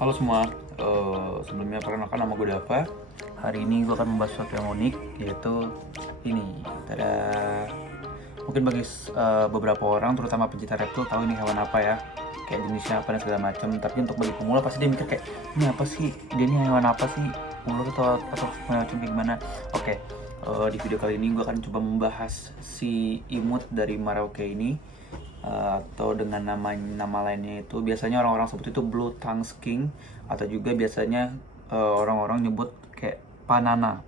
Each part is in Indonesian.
Halo semua, sebelumnya perkenalkan nama gue Dava. Hari ini gue akan membahas sesuatu yang unik, yaitu ini. Tada. Mungkin bagi beberapa orang, terutama pencinta reptil, tahu ini hewan apa ya, kayak jenisnya apa dan segala macam. Tapi untuk bagi pemula pasti dia mikir kayak, ini apa sih? Dia ini hewan apa sih? Ular atau macam kayak gimana? Oke, di video kali ini gue akan coba membahas si imut dari Merauke ini, atau dengan nama lainnya itu biasanya orang-orang sebut itu blue tongue skink, atau juga biasanya orang-orang nyebut kayak panana,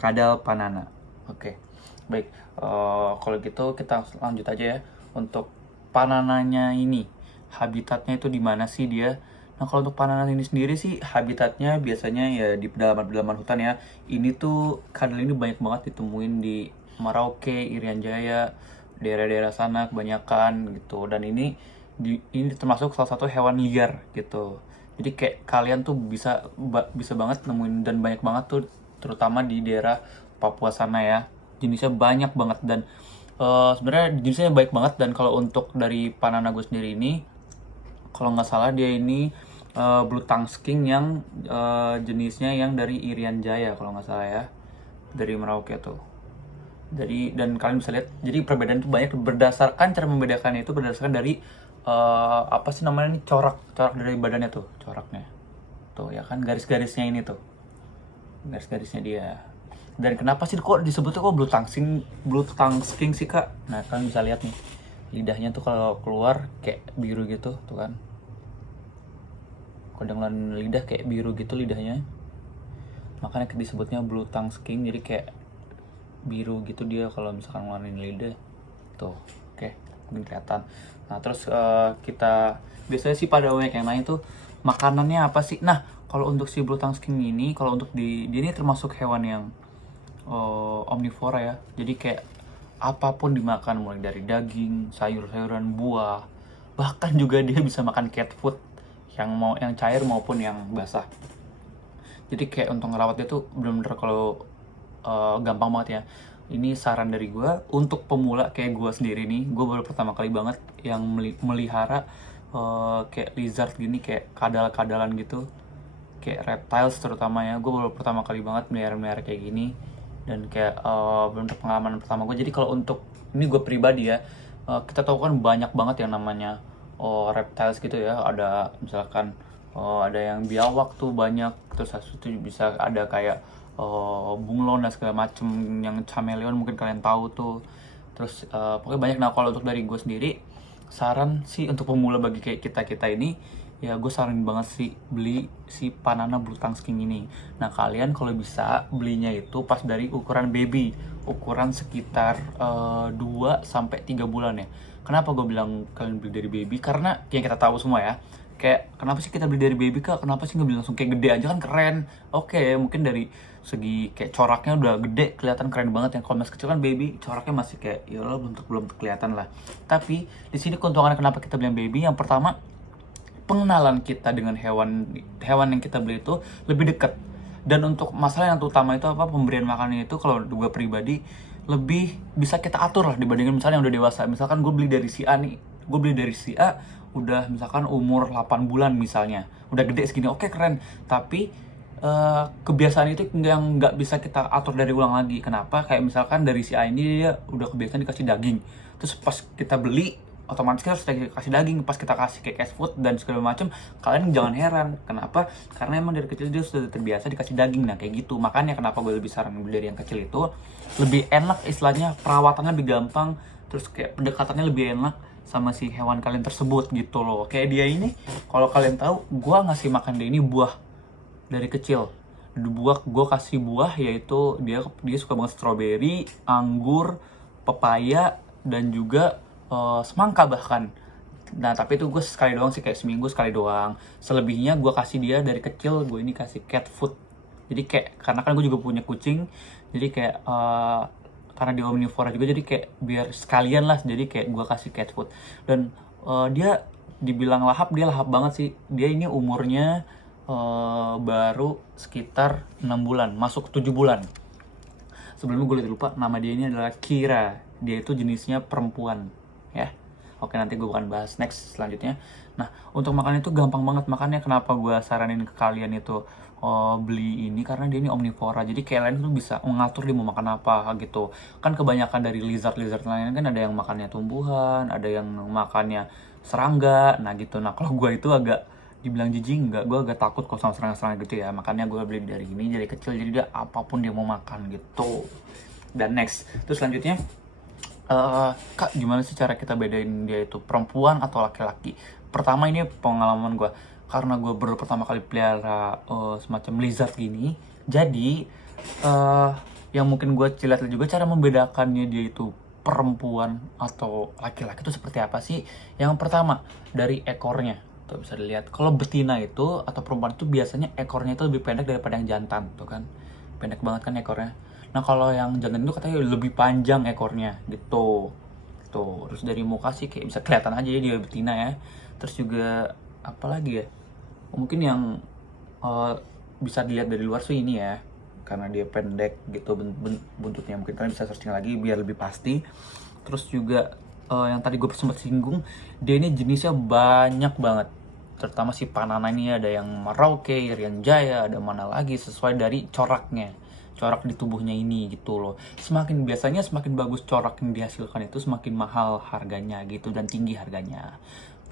kadal panana. Oke, baik. Kalau gitu kita lanjut aja ya. Untuk panananya ini, habitatnya itu di mana sih dia? Nah, kalau untuk panana ini sendiri sih habitatnya biasanya ya di pedalaman-pedalaman hutan ya. Ini tuh kadal ini banyak banget ditemuin di Merauke, Irian Jaya, daerah-daerah sana kebanyakan gitu. Dan ini termasuk salah satu hewan liar gitu. Jadi kayak kalian tuh bisa banget nemuin, dan banyak banget tuh, terutama di daerah Papua sana ya. Jenisnya banyak banget, dan sebenarnya jenisnya baik banget. Dan kalau untuk dari panana gue sendiri ini, kalau nggak salah dia ini blue tongue skink yang jenisnya yang dari Irian Jaya kalau nggak salah ya, dari Merauke tuh. Jadi, dan kalian bisa lihat, jadi perbedaan itu banyak berdasarkan cara membedakannya itu berdasarkan dari apa sih namanya nih, corak dari badannya tuh, coraknya tuh ya kan, garis-garisnya ini tuh, garis-garisnya dia. Dan kenapa sih kok disebutnya kok blue tongue skink sih kak? Nah, kalian bisa lihat nih, lidahnya tuh kalau keluar kayak biru gitu tuh kan, kalau dengan lidah kayak biru gitu lidahnya, makanya disebutnya blue tongue skink. Jadi kayak biru gitu dia kalau misalkan ngeluarin lidah tuh. Oke, mungkin kelihatan. Nah, terus kita biasanya sih pada banyak yang nanya tuh makanannya apa sih. Nah, kalau untuk si blue tongue skink ini, kalau untuk dia ini termasuk hewan yang omnivora ya. Jadi kayak apapun dimakan, mulai dari daging, sayur-sayuran, buah, bahkan juga dia bisa makan cat food, yang cair maupun yang basah. Jadi kayak untuk ngerawatnya tuh bener-bener kalau gampang banget ya. Ini saran dari gue untuk pemula kayak gue sendiri nih. Gue baru pertama kali banget yang melihara kayak lizard gini, kayak kadal-kadalan gitu, kayak reptiles terutama ya. Gue baru pertama kali banget melihara kayak gini, dan kayak bener pengalaman pertama gue. Jadi kalau untuk ini gue pribadi ya, kita tahu kan banyak banget yang namanya reptiles gitu ya. Ada misalkan ada yang biawak tuh banyak, terus itu bisa ada kayak bunglon dan segala macem, yang chameleon mungkin kalian tahu tuh. Terus pokoknya banyak. Nah, kalau untuk dari gue sendiri, saran sih untuk pemula bagi kayak kita ini, ya gue saranin banget sih beli si panana blue tongue skink ini. Nah, kalian kalau bisa belinya itu pas dari ukuran baby, ukuran sekitar 2 sampai 3 bulan ya. Kenapa gue bilang kalian beli dari baby? Karena yang kita tahu semua ya, kayak kenapa sih kita beli dari baby kak, kenapa sih nggak beli langsung kayak gede aja, kan keren. Oke, mungkin dari segi kayak coraknya udah gede, kelihatan keren banget. Yang kalau masih kecil kan baby, coraknya masih kayak ya Allah, belum kelihatan lah. Tapi di sini keuntungannya kenapa kita beli yang baby, yang pertama, pengenalan kita dengan hewan yang kita beli itu lebih dekat. Dan untuk masalah yang utama itu apa, pemberian makannya itu kalau gue pribadi lebih bisa kita atur lah dibandingin misalnya yang udah dewasa. Misalkan gue beli dari si A nih, gue beli dari si A udah misalkan umur 8 bulan misalnya, udah gede segini, oke keren. Tapi kebiasaan itu yang nggak bisa kita atur dari ulang lagi. Kenapa? Kayak misalkan dari si A ini dia udah kebiasaan dikasih daging, terus pas kita beli otomatis kita harus kasih daging, pas kita kasih kayak cat food dan segala macam. Kalian jangan heran, kenapa? Karena emang dari kecil dia sudah terbiasa dikasih daging. Nah, kayak gitu, makanya kenapa gue lebih saran beli dari yang kecil itu, lebih enak istilahnya, perawatannya lebih gampang, terus kayak pendekatannya lebih enak sama si hewan kalian tersebut gitu loh. Kayak dia ini, kalau kalian tahu, gue ngasih makan dia ini buah dari kecil. Gue kasih buah, yaitu dia suka banget stroberi, anggur, pepaya, dan juga semangka bahkan. Nah, tapi itu gue sekali doang sih, kayak seminggu sekali doang. Selebihnya gue kasih dia dari kecil, gue ini kasih cat food. Jadi kayak, karena kan gue juga punya kucing, jadi kayak karena dia omnivora juga, jadi kayak biar sekalian lah, jadi kayak gue kasih cat food. Dan dia dibilang lahap, dia lahap banget sih. Dia ini umurnya baru sekitar 6 bulan, masuk 7 bulan. Sebelumnya gue lupa, nama dia ini adalah Kira. Dia itu jenisnya perempuan ya. Oke, nanti gue akan bahas next selanjutnya. Nah, untuk makan itu gampang banget, makanya kenapa gue saranin ke kalian itu beli ini, karena dia ini omnivora. Jadi kalian tuh bisa mengatur dia mau makan apa gitu. Kan kebanyakan dari lizard lain kan ada yang makannya tumbuhan, ada yang makannya serangga. Nah gitu. Nah kalau gue itu agak dibilang jijik enggak, gue agak takut kalau sama serangga-serangga gitu ya. Makanya gue beli dari ini dari kecil, jadi dia apapun dia mau makan gitu. Dan next, terus selanjutnya, Kak, gimana sih cara kita bedain dia itu perempuan atau laki-laki? Pertama, ini pengalaman gue, karena gue baru pertama kali pelihara semacam lizard gini. Jadi yang mungkin gue lihat juga cara membedakannya dia itu perempuan atau laki-laki itu seperti apa sih? Yang pertama, dari ekornya. Tuh bisa dilihat, kalau betina itu atau perempuan itu biasanya ekornya itu lebih pendek daripada yang jantan, tuh kan? Pendek banget kan ekornya. Nah kalau yang jantan itu katanya lebih panjang ekornya gitu. Tuh, terus dari muka sih kayak bisa kelihatan aja ya dia betina ya. Terus juga apa lagi ya? Mungkin yang eh, bisa dilihat dari luar sih ini ya, karena dia pendek gitu buntutnya. Mungkin kalian bisa searching lagi biar lebih pasti. Terus juga yang tadi gue sempat singgung, dia ini jenisnya banyak banget, terutama si Panana ini ada yang Merauke, Irian Jaya, ada mana lagi sesuai dari coraknya, corak di tubuhnya ini gitu loh. Semakin biasanya semakin bagus corak yang dihasilkan itu semakin mahal harganya gitu dan tinggi harganya.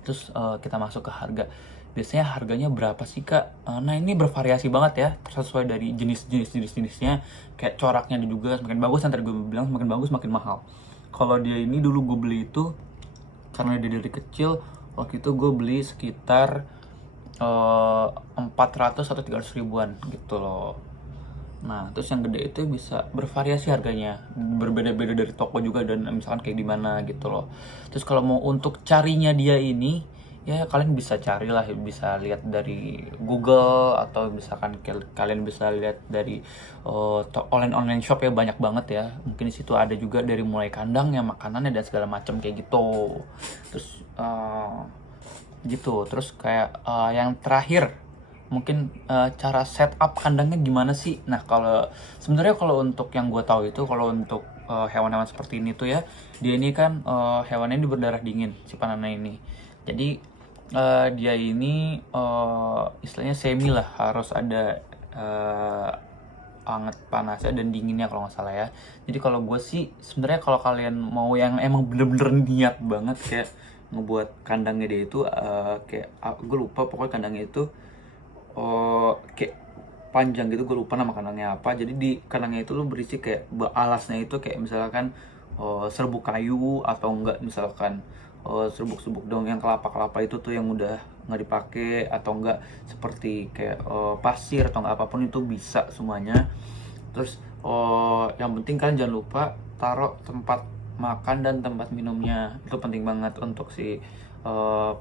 Terus kita masuk ke harga. Biasanya harganya berapa sih Kak? Nah ini bervariasi banget ya, sesuai dari jenisnya. Kayak coraknya juga semakin bagus, yang tadi gue bilang semakin bagus semakin mahal. Kalau dia ini dulu gue beli itu karena dia dari kecil, waktu itu gue beli sekitar 400 atau 300 ribuan gitu loh. Nah, terus yang gede itu bisa bervariasi harganya, berbeda-beda dari toko juga dan misalkan kayak di mana gitu loh. Terus kalau mau untuk carinya dia ini, ya kalian bisa carilah, bisa lihat dari Google atau misalkan kalian bisa lihat dari online shop ya, banyak banget ya. Mungkin di situ ada juga dari mulai kandangnya, makanannya dan segala macam kayak gitu. Terus gitu. Terus kayak yang terakhir, mungkin cara setup kandangnya gimana sih? Nah kalau sebenarnya kalau untuk yang gue tahu itu, kalau untuk hewan-hewan seperti ini tuh ya, dia ini kan hewannya ini berdarah dingin si Panana ini. Jadi dia ini istilahnya semi lah, harus ada hangat panasnya dan dinginnya kalau nggak salah ya. Jadi kalau gue sih sebenarnya, kalau kalian mau yang emang bener-bener niat banget kayak ngebuat kandangnya dia itu kayak gue lupa pokoknya kandangnya itu kayak panjang gitu, gue lupa nama kandangnya apa. Jadi di kandangnya itu lu berisi kayak alasnya itu kayak misalkan serbuk kayu, atau enggak misalkan serbuk-serbuk dong yang kelapa-kelapa itu tuh yang udah nggak dipakai, atau enggak seperti kayak pasir atau enggak apapun itu bisa semuanya. Terus yang penting kan jangan lupa taruh tempat makan dan tempat minumnya, itu penting banget untuk si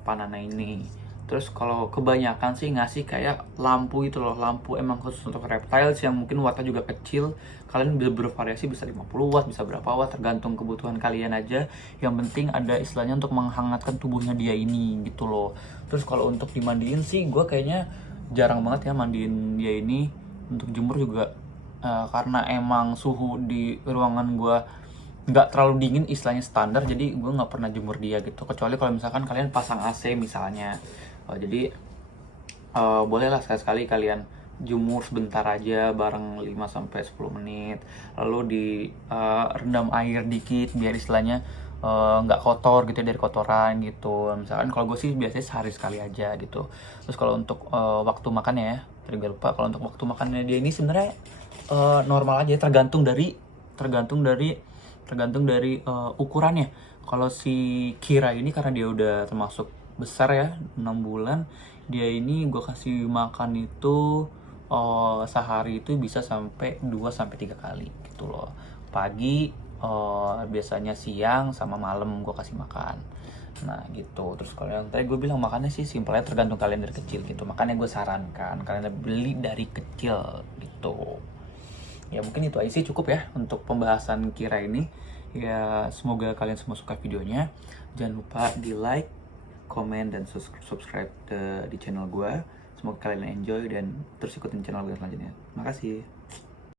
Panana ini. Terus kalau kebanyakan sih ngasih kayak lampu itu loh, lampu emang khusus untuk reptiles yang mungkin wattnya juga kecil. Kalian bisa bervariasi, bisa 50 watt, bisa berapa watt, tergantung kebutuhan kalian aja. Yang penting ada istilahnya untuk menghangatkan tubuhnya dia ini gitu loh. Terus kalau untuk dimandiin sih gue kayaknya jarang banget ya mandiin dia ini. Untuk jemur juga karena emang suhu di ruangan gue nggak terlalu dingin, istilahnya standar, jadi gue nggak pernah jemur dia gitu, kecuali kalau misalkan kalian pasang AC misalnya. Jadi bolehlah sekali-sekali kalian jemur sebentar aja bareng 5 sampai 10 menit, lalu di rendam air dikit biar istilahnya nggak kotor gitu ya, dari kotoran gitu. Misalkan kalau gue sih biasanya sehari sekali aja gitu. Terus kalau untuk waktu makannya ya, tadi gue lupa, kalau untuk waktu makannya dia ini sebenarnya normal aja, tergantung dari ukurannya. Kalau si Kira ini karena dia udah termasuk besar ya, 6 bulan, dia ini gue kasih makan itu sehari itu bisa sampai 2 sampai 3 kali gitu loh. Pagi, biasanya siang sama malam gue kasih makan. Nah gitu. Terus kalau yang tadi gue bilang makannya sih simpelnya tergantung kalian dari kecil gitu. Makanya gue sarankan kalian beli dari kecil gitu. Ya mungkin itu aja sih, cukup ya untuk pembahasan Kira ini. Ya semoga kalian semua suka videonya. Jangan lupa di like, komen, dan subscribe di channel gue. Semoga kalian enjoy dan terus ikutin channel gue selanjutnya. Makasih.